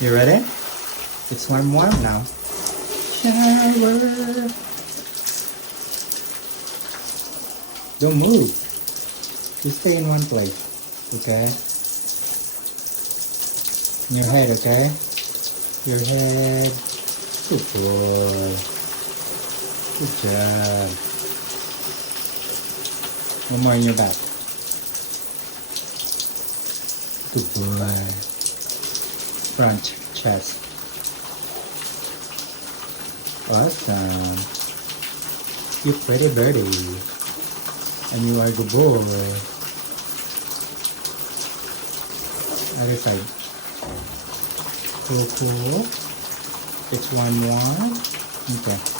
You ready? It's warm now. Shower. Don't move. Just stay in one place. Okay? Your head, okay? Your head. Good boy. Good job. One more in your back. Good boy. Front chest. Awesome. You pretty birdie. And you are good boy. Other side. Cool. It's one more. Okay.